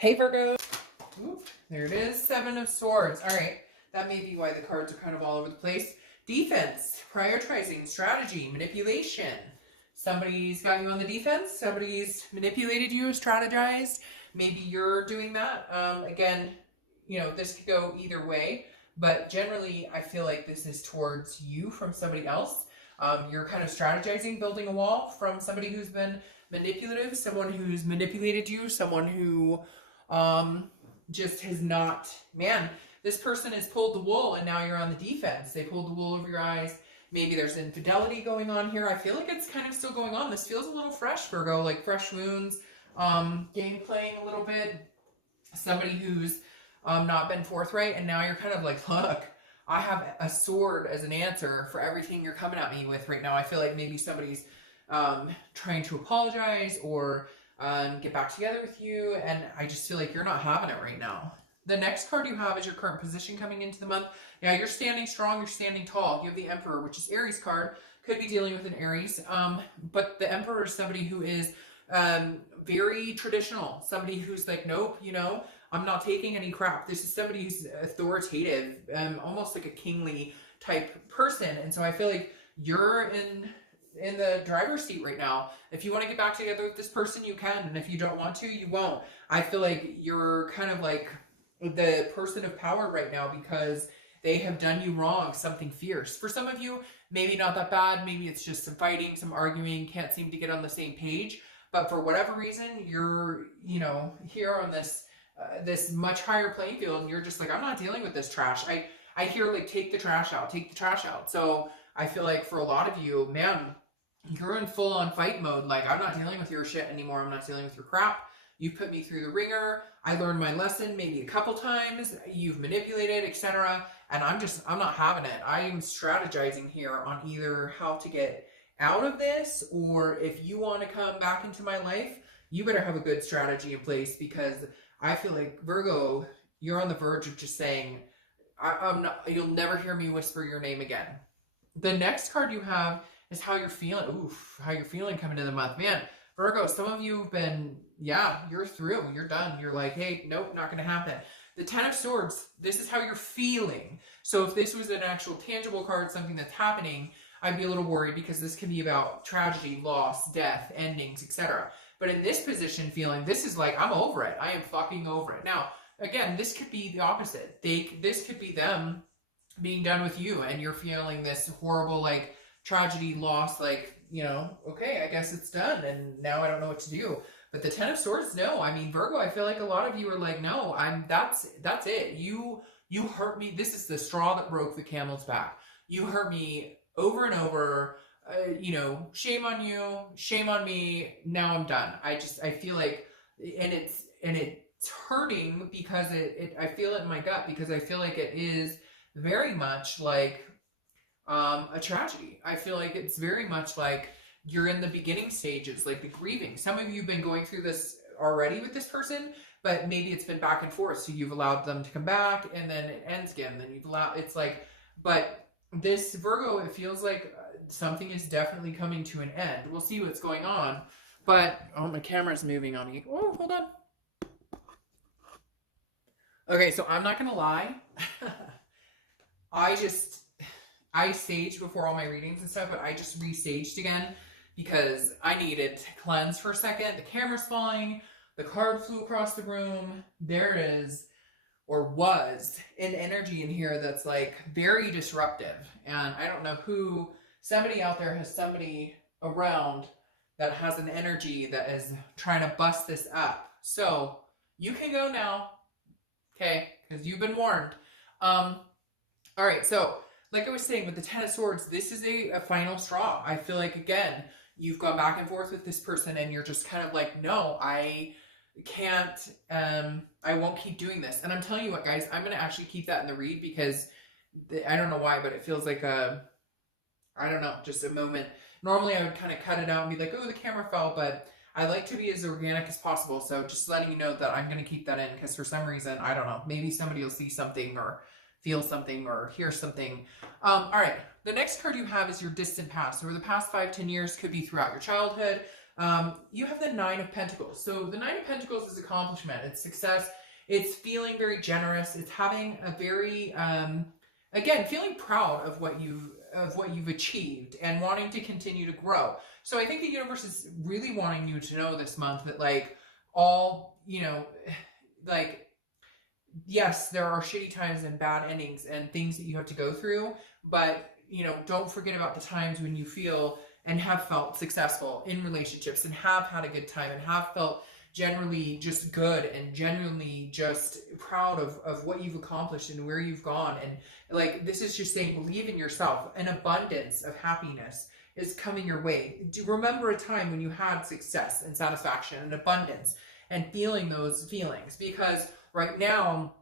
Hey Virgo. Ooh, there it is, Seven of Swords. All right, that may be why the cards are kind of all over the place. Defense, prioritizing, strategy, manipulation. Somebody's got you on the defense. Somebody's manipulated you, strategized. Maybe you're doing that. Again, you know, this could go either way, but generally I feel like this is towards you from somebody else. You're kind of strategizing, building a wall from somebody who's been manipulative, someone who's manipulated you, someone who just has not, man, this person has pulled the wool and now you're on the defense. They pulled the wool over your eyes. Maybe there's infidelity going on here. I feel like it's kind of still going on. This feels a little fresh, Virgo, like fresh wounds, game playing a little bit. Somebody who's not been forthright, and now you're kind of like, look, I have a sword as an answer for everything you're coming at me with right now. I feel like maybe somebody's trying to apologize or get back together with you, and I just feel like you're not having it right now. The next card you have is your current position coming into the month. Yeah, you're standing strong, you're standing tall. You have the Emperor, which is Aries card. Could be dealing with an Aries, but the Emperor is somebody who is very traditional. Somebody who's like, nope, you know, I'm not taking any crap. This is somebody who's authoritative, almost like a kingly type person. And so I feel like you're in the driver's seat right now. If you want to get back together with this person, you can. And if you don't want to, you won't. I feel like you're kind of like the person of power right now because they have done you wrong, something fierce. For some of you, maybe not that bad. Maybe it's just some fighting, some arguing, can't seem to get on the same page. But for whatever reason, you're, you know, here on this this much higher playing field, and you're just like, I'm not dealing with this trash. I hear like, take the trash out, take the trash out. So I feel like for a lot of you, man, you're in full on fight mode. Like, I'm not dealing with your shit anymore. I'm not dealing with your crap. You put me through the ringer. I learned my lesson maybe a couple times. You've manipulated, etc. And I'm not having it. I am strategizing here on either how to get out of this, or if you want to come back into my life, you better have a good strategy in place, because I feel like, Virgo, you're on the verge of just saying, I'm not, you'll never hear me whisper your name again. The next card you have is how you're feeling. Oof, how you're feeling coming into the month. Man, Virgo, some of you have been, yeah, you're through. You're done. You're like, hey, nope, not going to happen. The Ten of Swords, this is how you're feeling. So if this was an actual tangible card, something that's happening, I'd be a little worried, because this can be about tragedy, loss, death, endings, etc. But in this position feeling, this is like, I'm over it. I am fucking over it. Now, again, this could be the opposite. This could be them being done with you, and you're feeling this horrible, like, tragedy, loss, like, you know, okay, I guess it's done, and now I don't know what to do. But the Ten of Swords, no. I mean, Virgo, I feel like a lot of you are like, no, that's it. You hurt me. This is the straw that broke the camel's back. You hurt me over and over. You know, shame on you, shame on me. Now I'm done. I feel like, and it's hurting because I feel it in my gut, because I feel like it is very much like a tragedy. I feel like it's very much like you're in the beginning stages, like the grieving. Some of you have been going through this already with this person, but maybe it's been back and forth. So you've allowed them to come back, and then it ends again. Then you've allowed, it's like, but this Virgo, it feels like something is definitely coming to an end. We'll see what's going on. But, oh, my camera's moving on me. Oh, hold on. Okay, so I'm not going to lie. I saged before all my readings and stuff, but I just re-saged again because I needed to cleanse for a second. The camera's falling. The card flew across the room. There is, or was, an energy in here that's like very disruptive. And I don't know who, somebody out there has somebody around that has an energy that is trying to bust this up. So you can go now, okay? Because you've been warned. All right, so like I was saying, with the Ten of Swords, this is a final straw. I feel like, again, you've gone back and forth with this person, and you're just kind of like, no, I can't, I won't keep doing this. And I'm telling you what, guys, I'm going to actually keep that in the read, because I don't know why, but it feels like I don't know, just a moment. Normally I would kind of cut it out and be like, oh, the camera fell, but I like to be as organic as possible. So just letting you know that I'm going to keep that in, because for some reason, I don't know, maybe somebody will see something or feel something or hear something. All right, the next card you have is your distant past. So the past 5-10 years, could be throughout your childhood. You have the Nine of Pentacles. So the Nine of Pentacles is accomplishment, it's success, it's feeling very generous, it's having a very, again, feeling proud of what you've achieved and wanting to continue to grow. So I think the universe is really wanting you to know this month that like all, you know, like, yes, there are shitty times and bad endings and things that you have to go through, but, you know, don't forget about the times when you feel and have felt successful in relationships and have had a good time and have felt generally just good and genuinely just proud of what you've accomplished and where you've gone. And like, this is just saying, believe in yourself. An abundance of happiness is coming your way. Do remember a time when you had success and satisfaction and abundance and feeling those feelings, because right now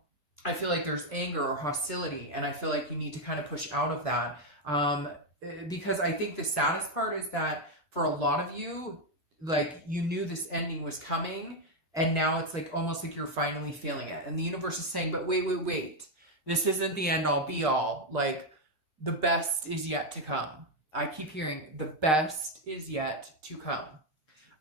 I feel like there's anger or hostility, and I feel like you need to kind of push out of that. Because I think the saddest part is that for a lot of you, like, you knew this ending was coming, and now it's like almost like you're finally feeling it. And the universe is saying, but wait. This isn't the end all be all. Like, the best is yet to come. I keep hearing the best is yet to come.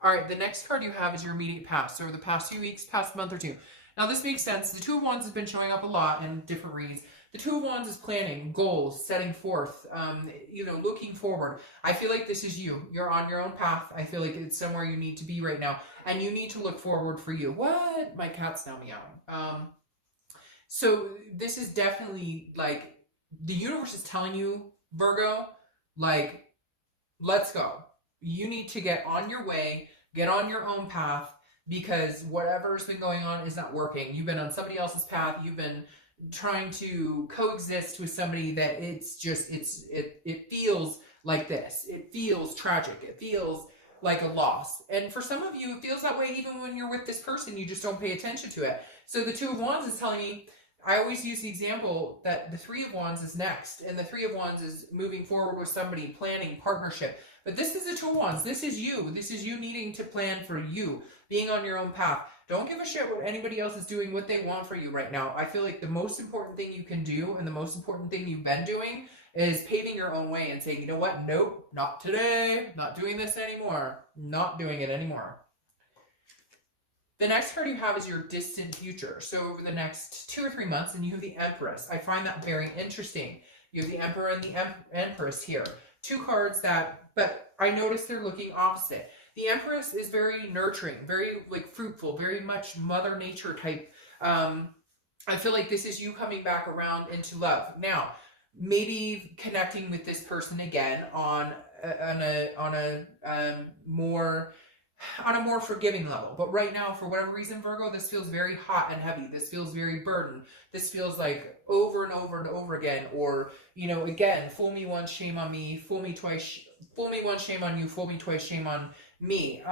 All right, the next card you have is your immediate past. So the past few weeks, past month or two. Now this makes sense. The Two of Wands has been showing up a lot in different reads. The Two of Wands is planning, goals, setting forth, you know, looking forward. I feel like this is you. You're on your own path. I feel like it's somewhere you need to be right now. And you need to look forward for you. What? My cat's now meowing. So this is definitely like, the universe is telling you, Virgo, like, let's go. You need to get on your way, get on your own path, because whatever's been going on is not working. You've been on somebody else's path. You've been trying to coexist with somebody that it's just, it feels like this. It feels tragic. It feels like a loss. And for some of you, it feels that way even when you're with this person. You just don't pay attention to it. So the Two of Wands is telling me, I always use the example that the Three of Wands is next. And the Three of Wands is moving forward with somebody, planning, partnership. But this is the Two of Wands. This is you. This is you needing to plan for you, being on your own path. Don't give a shit what anybody else is doing, what they want for you right now. I feel like the most important thing you can do, and the most important thing you've been doing, is paving your own way and saying, you know what? Nope, not today. Not doing this anymore. Not doing it anymore. The next card you have is your distant future. So over the next 2 or 3 months, and you have the Empress. I find that very interesting. You have the Emperor and the Empress here. Two cards that, but I notice they're looking opposite. The Empress is very nurturing, very like fruitful, very much Mother Nature type. I feel like this is you coming back around into love. Now, maybe connecting with this person again on a more forgiving level. But right now, for whatever reason, Virgo, this feels very hot and heavy. This feels very burdened. This feels like over and over and over again. Or, you know, again, fool me once, shame on me. Fool me twice, fool me once, shame on you. Fool me twice, shame on me.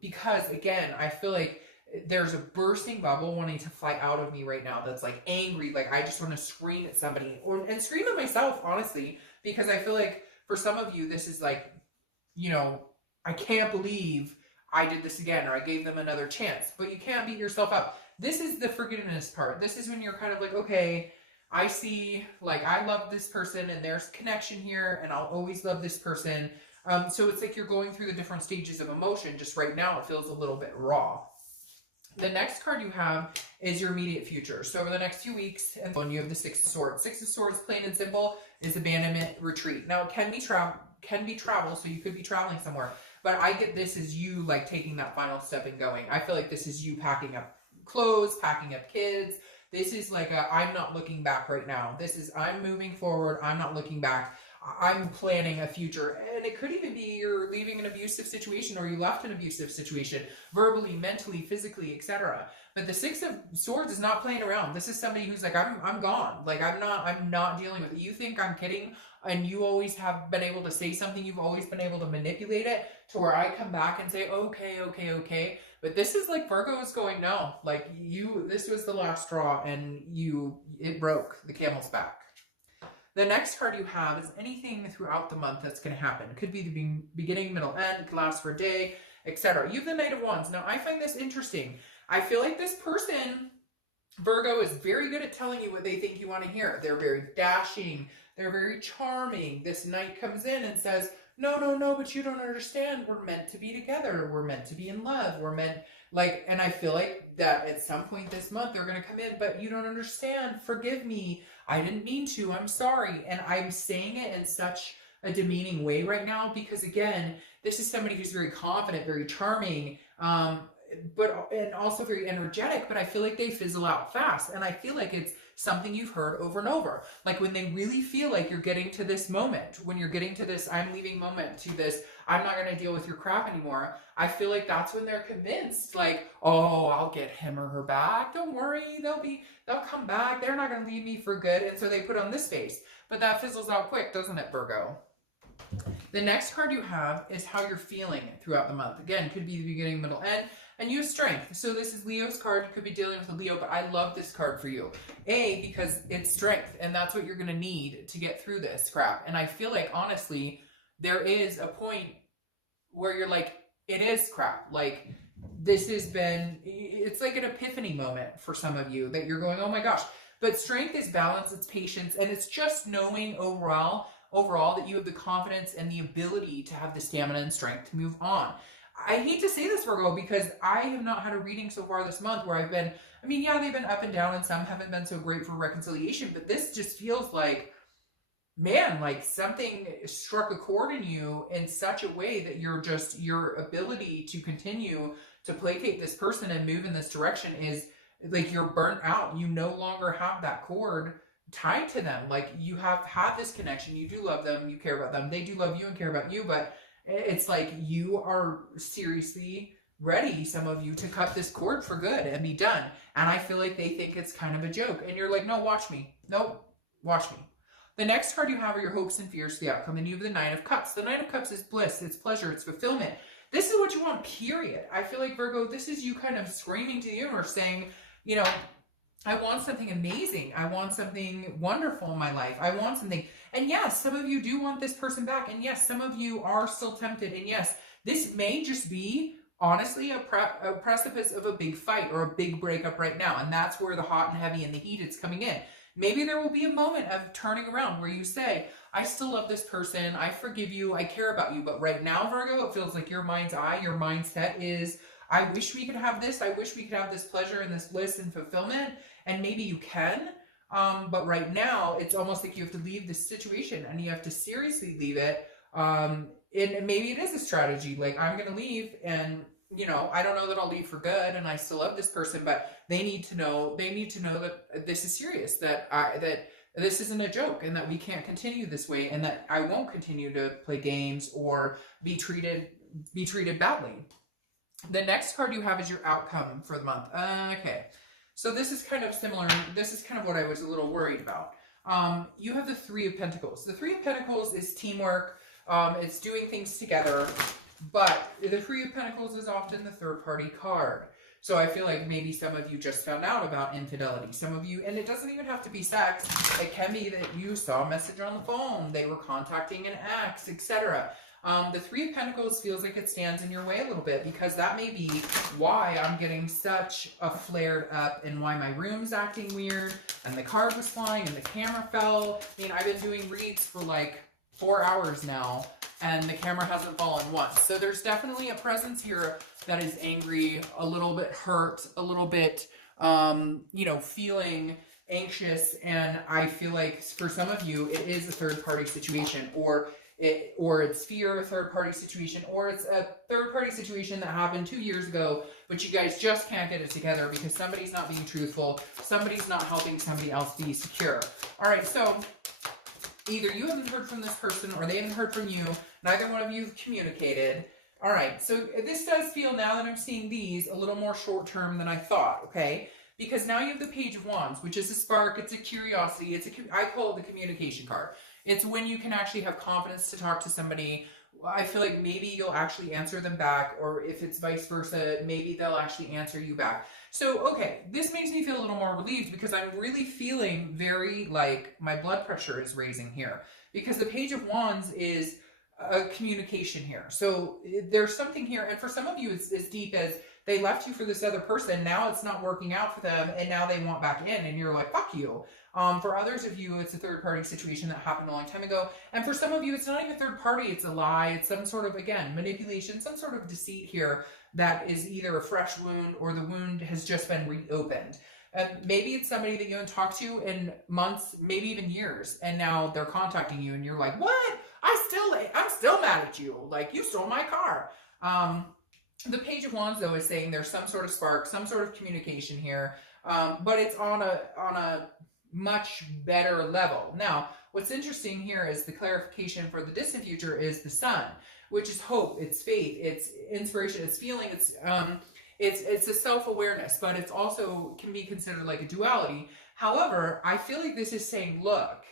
Because again, I feel like there's a bursting bubble wanting to fly out of me right now that's like angry. Like, I just want to scream at somebody and scream at myself, honestly, because I feel like for some of you, this is like, you know, I can't believe I did this again, or I gave them another chance. But you can't beat yourself up. This is the forgiveness part. This is when you're kind of like, okay, I see, like, I love this person and there's connection here and I'll always love this person. So it's like you're going through the different stages of emotion. Just right now, it feels a little bit raw. The next card you have is your immediate future. So over the next few weeks, and then you have the Six of Swords. Six of Swords, plain and simple, is abandonment, retreat. Now, it can be travel, so you could be traveling somewhere. But I get this as you like taking that final step and going. I feel like this is you packing up clothes, packing up kids. This is like I'm not looking back right now. This is I'm moving forward. I'm not looking back. I'm planning a future. And it could even be you're leaving an abusive situation, or you left an abusive situation, verbally, mentally, physically, etc. But the Six of Swords is not playing around. This is somebody who's like, I'm gone. Like, I'm not dealing with it. You think I'm kidding, and you always have been able to say something. You've always been able to manipulate it to where I come back and say, okay. But this is like Virgo is going, no, like this was the last straw, and it broke the camel's back. The next card you have is anything throughout the month that's going to happen. It could be the beginning, middle, end, it could last for a day, etc. You have the Knight of Wands. Now, I find this interesting. I feel like this person, Virgo, is very good at telling you what they think you want to hear. They're very dashing. They're very charming. This Knight comes in and says, no, no, no, but you don't understand. We're meant to be together. We're meant to be in love. We're meant, like, and I feel like that at some point this month they're going to come in, but you don't understand. Forgive me. I didn't mean to. I'm sorry. And I'm saying it in such a demeaning way right now because, again, this is somebody who's very confident, very charming, and also very energetic, but I feel like they fizzle out fast. And I feel like it's something you've heard over and over. Like when they really feel like you're getting to this moment, when you're getting to this I'm leaving moment, to this I'm not going to deal with your crap anymore, I feel like that's when they're convinced, like, oh, I'll get him or her back. Don't worry, they'll come back. They're not going to leave me for good. And so they put on this face. But that fizzles out quick, doesn't it, Virgo? The next card you have is how you're feeling throughout the month. Again, could be the beginning, middle, end. And you have strength. So this is Leo's card. You could be dealing with a Leo, but I love this card for you. Because it's strength, and that's what you're going to need to get through this crap. And I feel like, honestly, there is a point where you're like, it is crap. Like, this has been, it's like an epiphany moment for some of you that you're going, oh my gosh. But strength is balance, it's patience, and it's just knowing overall that you have the confidence and the ability to have the stamina and strength to move on. I hate to say this, Virgo, because I have not had a reading so far this month where I've been, I mean, yeah, they've been up and down and some haven't been so great for reconciliation, but this just feels like, man, like something struck a chord in you in such a way that your ability to continue to placate this person and move in this direction is like you're burnt out. You no longer have that cord tied to them. Like you have had this connection. You do love them. You care about them. They do love you and care about you, but it's like you are seriously ready, some of you, to cut this cord for good and be done. And I feel like they think it's kind of a joke. And you're like, no, watch me. Nope, watch me. The next card you have are your hopes and fears for the outcome. And you have the Nine of Cups. The Nine of Cups is bliss, it's pleasure, it's fulfillment. This is what you want, period. I feel like, Virgo, this is you kind of screaming to the universe saying, you know, I want something amazing. I want something wonderful in my life. I want something. And yes, some of you do want this person back. And yes, some of you are still tempted. And yes, this may just be, honestly, a precipice of a big fight or a big breakup right now. And that's where the hot and heavy and the heat is coming in. Maybe there will be a moment of turning around where you say, I still love this person. I forgive you. I care about you. But right now, Virgo, it feels like your mind's eye, your mindset is, I wish we could have this. I wish we could have this pleasure and this bliss and fulfillment. And maybe you can. But right now, it's almost like you have to leave this situation and you have to seriously leave it. And maybe it is a strategy. Like, I'm going to leave and, you know, I don't know that I'll leave for good and I still love this person, but they need to know that this is serious, that this isn't a joke and that we can't continue this way and that I won't continue to play games or be treated badly. The next card you have is your outcome for the month. Okay. So this is kind of similar. This is kind of what I was a little worried about. You have the Three of Pentacles. The Three of Pentacles is teamwork. It's doing things together. But the Three of Pentacles is often the third party card. So I feel like maybe some of you just found out about infidelity. Some of you, and it doesn't even have to be sex. It can be that you saw a message on the phone. They were contacting an ex, etc. The Three of Pentacles feels like it stands in your way a little bit because that may be why I'm getting such a flared up and why my room's acting weird and the card was flying and the camera fell. I mean, I've been doing reads for like 4 hours now and the camera hasn't fallen once. So there's definitely a presence here that is angry, a little bit hurt, a little bit, you know, feeling anxious. And I feel like for some of you, it is a third party situation or it's fear, a third-party situation, or it's a third-party situation that happened 2 years ago, but you guys just can't get it together because somebody's not being truthful, somebody's not helping somebody else be secure. All right, so either you haven't heard from this person or they haven't heard from you. Neither one of you have communicated. All right, so this does feel, now that I'm seeing these, a little more short-term than I thought, okay? Because now you have the Page of Wands, which is a spark, it's a curiosity, I call it the communication card. It's when you can actually have confidence to talk to somebody. I feel like maybe you'll actually answer them back, or if it's vice versa, maybe they'll actually answer you back. So, okay, this makes me feel a little more relieved because I'm really feeling very like my blood pressure is raising here. Because the Page of Wands is a communication here. So there's something here, and for some of you it's as deep as they left you for this other person. Now it's not working out for them, and now they want back in, and you're like, fuck you. For others of you, it's a third party situation that happened a long time ago. And for some of you, it's not even third party, it's a lie. It's some sort of, again, manipulation, some sort of deceit here that is either a fresh wound or the wound has just been reopened. Maybe it's somebody that you haven't talked to in months, maybe even years, and now they're contacting you and you're like, what? I'm still mad at you. Like, you stole my car. The Page of Wands, though, is saying there's some sort of spark, some sort of communication here, but it's on a much better level. Now, what's interesting here is the clarification for the distant future is the Sun, which is hope, it's faith, it's inspiration, it's feeling, it's a self-awareness, but it's also can be considered like a duality. However, I feel like this is saying, look,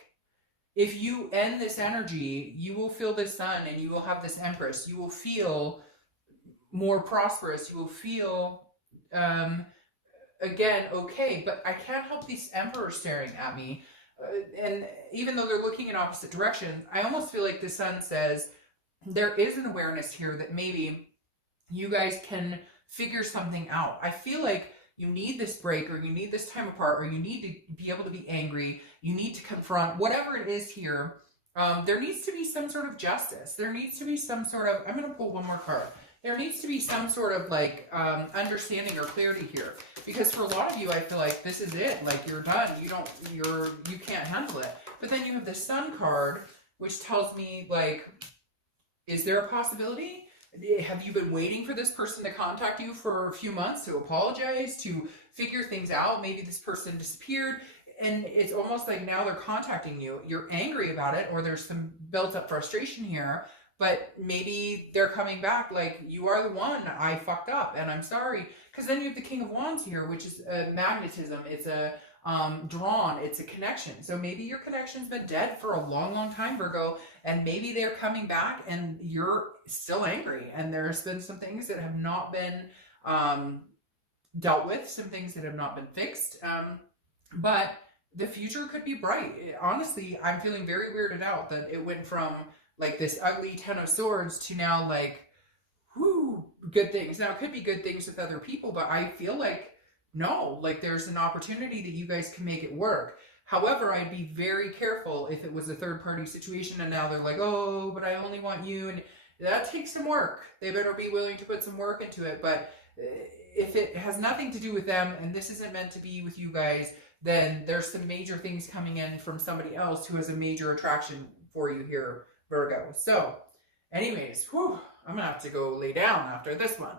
if you end this energy, you will feel the Sun and you will have this Empress. You will feel more prosperous. You will feel, again, okay, but I can't help these Emperors staring at me. And even though they're looking in opposite directions, I almost feel like the Sun says there is an awareness here that maybe you guys can figure something out. I feel like you need this break, or you need this time apart, or you need to be able to be angry. You need to confront whatever it is here. There needs to be some sort of justice. There needs to be some sort of, I'm going to pull one more card. There needs to be some sort of like understanding or clarity here, because for a lot of you, I feel like this is it. Like, you're done. You can't handle it. But then you have the Sun card, which tells me, like, is there a possibility? Have you been waiting for this person to contact you for a few months to apologize, to figure things out? Maybe this person disappeared, and it's almost like now they're contacting you. You're angry about it, or there's some built up frustration here, but maybe they're coming back like, you are the one, I fucked up and I'm sorry. Because then you have the King of Wands here, which is a magnetism. It's a drawn, it's a connection. So maybe your connection's been dead for a long, long time, Virgo, and maybe they're coming back and you're still angry, and there's been some things that have not been dealt with, some things that have not been fixed, but the future could be bright. Honestly, I'm feeling very weirded out that it went from like this ugly Ten of Swords to now like, whoo, good things. Now, it could be good things with other people, but I feel like, no, like there's an opportunity that you guys can make it work. However, I'd be very careful if it was a third party situation and now they're like, oh, but I only want you. And that takes some work. They better be willing to put some work into it. But if it has nothing to do with them and this isn't meant to be with you guys, then there's some major things coming in from somebody else who has a major attraction for you here, Virgo. So anyways, whew, I'm going to have to go lay down after this one.